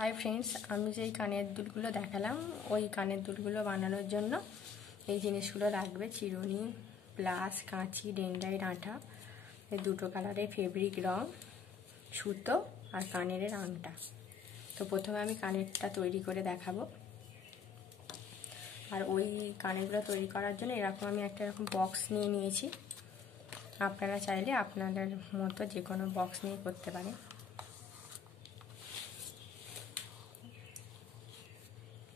Hi friends, আমি যেই কানের দুলগুলো দেখালাম ওই কানের দুলগুলো বানানোর জন্য এই জিনিসগুলো লাগবে: চিরুনি, প্লাস, কাঁচি, ডেনড্রাইট আঠা, এই দুটো কালারের ফেব্রিক রং, সুতো আর কানের আংটা। তো প্রথমে আমি কানেরটা তৈরি করে দেখাবো। আর ওই কানেরগুলো তৈরি করার জন্য এরকম আমি একটা এরকম বক্স নিয়ে নিয়েছি। আপনারা চাইলে আপনাদের মতো যে কোনো বক্স নিয়ে করতে পারেন।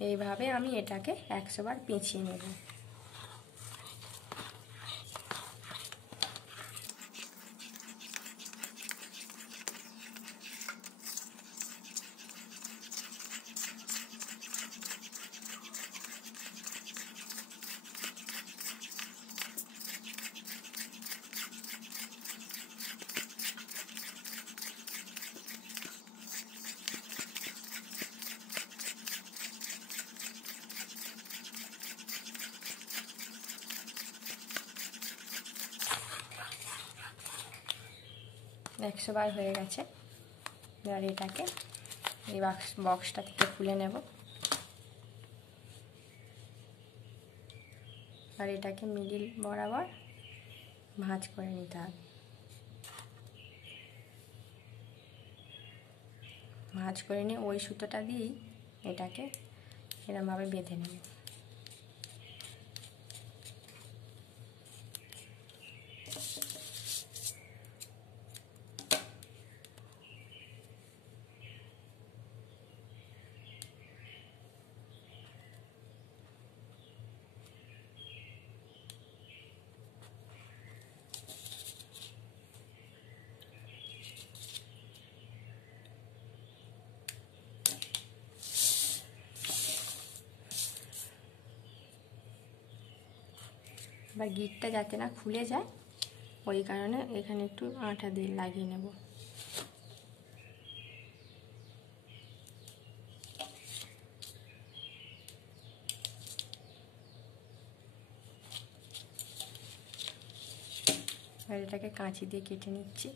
এইভাবে আমি এটাকে 100 বার পেঁচিয়ে নেব। একশো বার হয়ে গেছে। এবার এটাকে এই বক্সটা থেকে খুলে নেব আর এটাকে মিডিল বরাবর ভাঁজ করে নিতে হবে। ভাঁজ করে নিয়ে ওই সুতোটা দিয়েই এটাকে এরকমভাবে বেঁধে নেব। বা গিটটা যাতে না খুলে যায় ওই কারণে এখানে একটু আঠা দিয়ে লাগিয়ে নেব। আর এটাকে কাঁচি দিয়ে কেটে নিচ্ছি।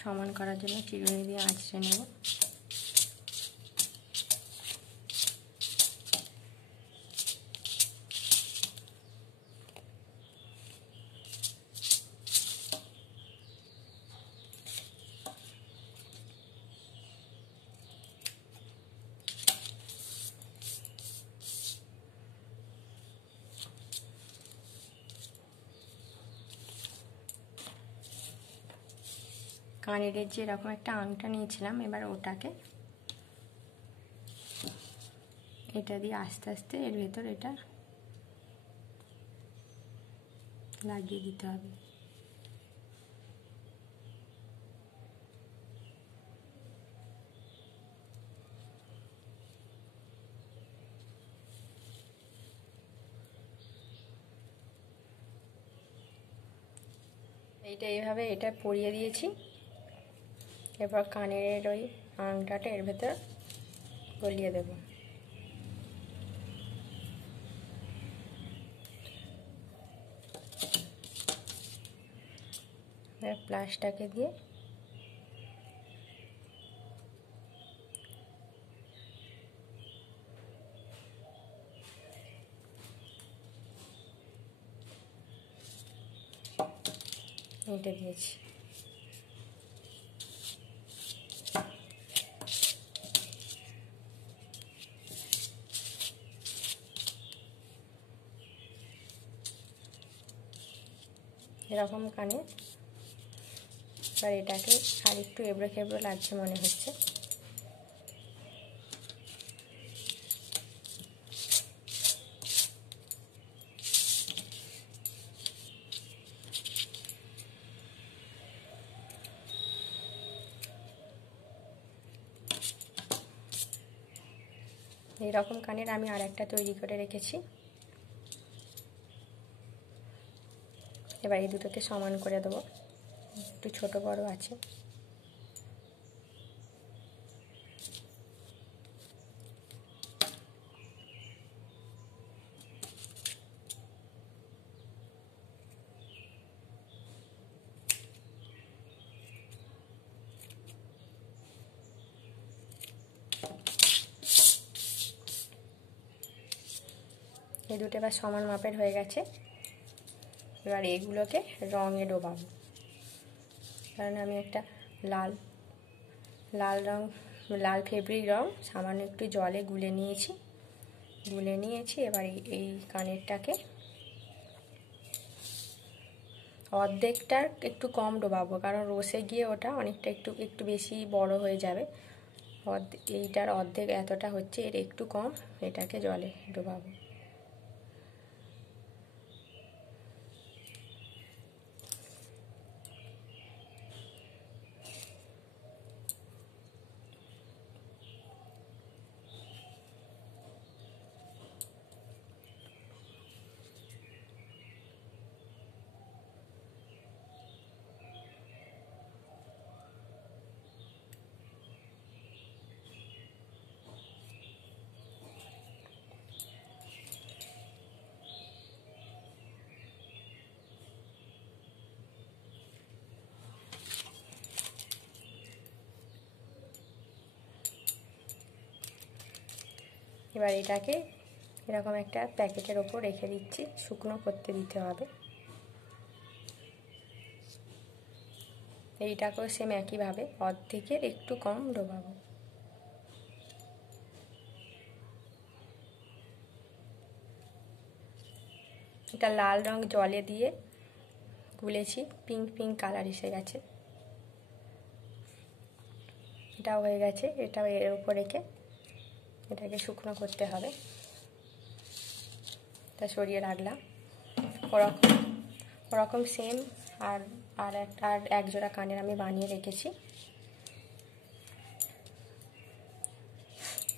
সমান করার জন্য চিরুনি দিয়ে আঁচড়ে নেব। কানের যে এরকম একটা আংটা নিয়েছিলাম, এবার ওটাকে এটা দিয়ে আস্তে আস্তে এর ভেতর এটা লাগিয়ে দিতে হবে। এইভাবে এটা পরিয়ে দিয়েছি। এবার কানের ওই আংটাটা এর ভেতর গলিয়ে দেব। প্লাসটাকে দিয়ে এটা দিয়েছি। এরকম কানে আর এটাকে আর একটু এবড়ো খেবড়ো লাগছে মনে হচ্ছে। এইরকম কানের আমি আর একটা তৈরি করে রেখেছি। এবার এই দুটোকে সমান করে দেবো, একটু ছোট বড় আছে। এই দুটো এবার সমান মাপের হয়ে গেছে। এবার এগুলোকে রঙে ডোবাবো, কারণ আমি একটা লাল ফেব্রিক রং সামান্য একটু জলে গুলে নিয়েছি। এবার এই কানেরটাকে অর্ধেকটার একটু কম ডোবাবো, কারণ রসে গিয়ে ওটা অনেকটা একটু বেশি বড় হয়ে যাবে। এইটার অর্ধেক এতটা হচ্ছে, এর একটু কম এটাকে জলে ডোবাবো। এবার এটাকে এরকম একটা প্যাকেটের ওপর রেখে দিচ্ছি, শুকনো করতে দিতে হবে। এইটাকেও সেম একইভাবে অর্ধেকের একটু কম ডোবাবো। এটা লাল রং জলে দিয়ে গুলেছি, পিঙ্ক কালার এসে গেছে। এটাও হয়ে গেছে। এটা এর উপর রেখে এটাকে শুকনো করতে হবে। এটা সরিয়ে রাখলাম। ওরকম সেম আর এক জোড়া কানের আমি বানিয়ে রেখেছি।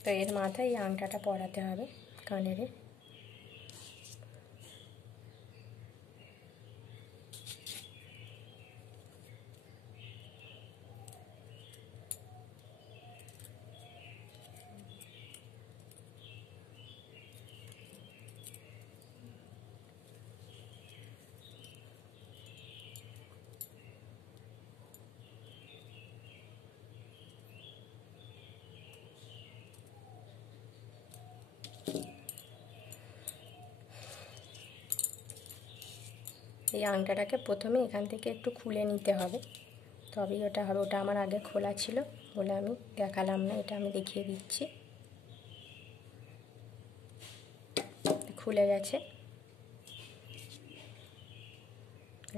তো এর মাথায় এই আংটাটা পরাতে হবে কানেরে। এই আংটাটাকে প্রথমে এখান থেকে একটু খুলে নিতে হবে, তবেই ওটা হবে। ওটা আমার আগে খোলা ছিল বলে আমি দেখালাম না, এটা আমি দেখিয়ে দিচ্ছি। খুলে গেছে।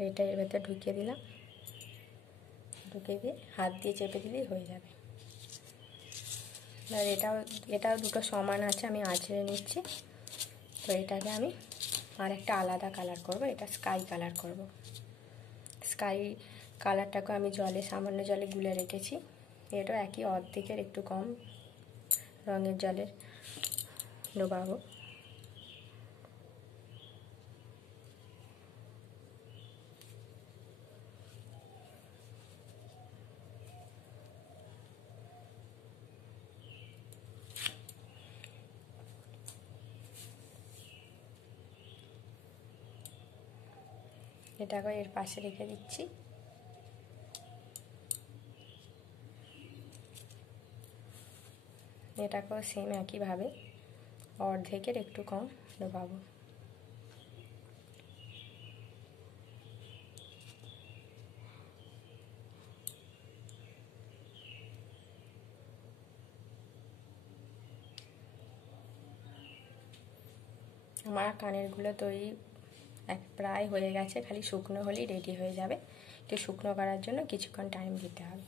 এটা এর ভেতরে ঢুকিয়ে দিলাম, ঢুকিয়ে দিয়ে হাত দিয়ে চেপে দিলেই হয়ে যাবে। আর এটাও দুটো সমান আছে, আমি আঁচড়ে নিচ্ছি। তো এটাকে আমি আর একটা আলাদা কালার করব, এটা স্কাই কালার করব। স্কাই কালারটাকে আমি সামান্য জলে গুলে রেখেছি। এটাও একই অর্ধেকের একটু কম রঙের জলের ডোবাবো। এটাকে এর পাশে রেখে দিচ্ছি। এটাকেও সেম একইভাবে অর্ধেকের একটু কম ডোবাবো। আমার কানেরগুলো তৈরি প্রায় হয়ে গেছে, খালি শুকনো হলেই রেডি হয়ে যাবে। একটু শুকনো করার জন্য কিছুক্ষণ টাইম দিতে হবে।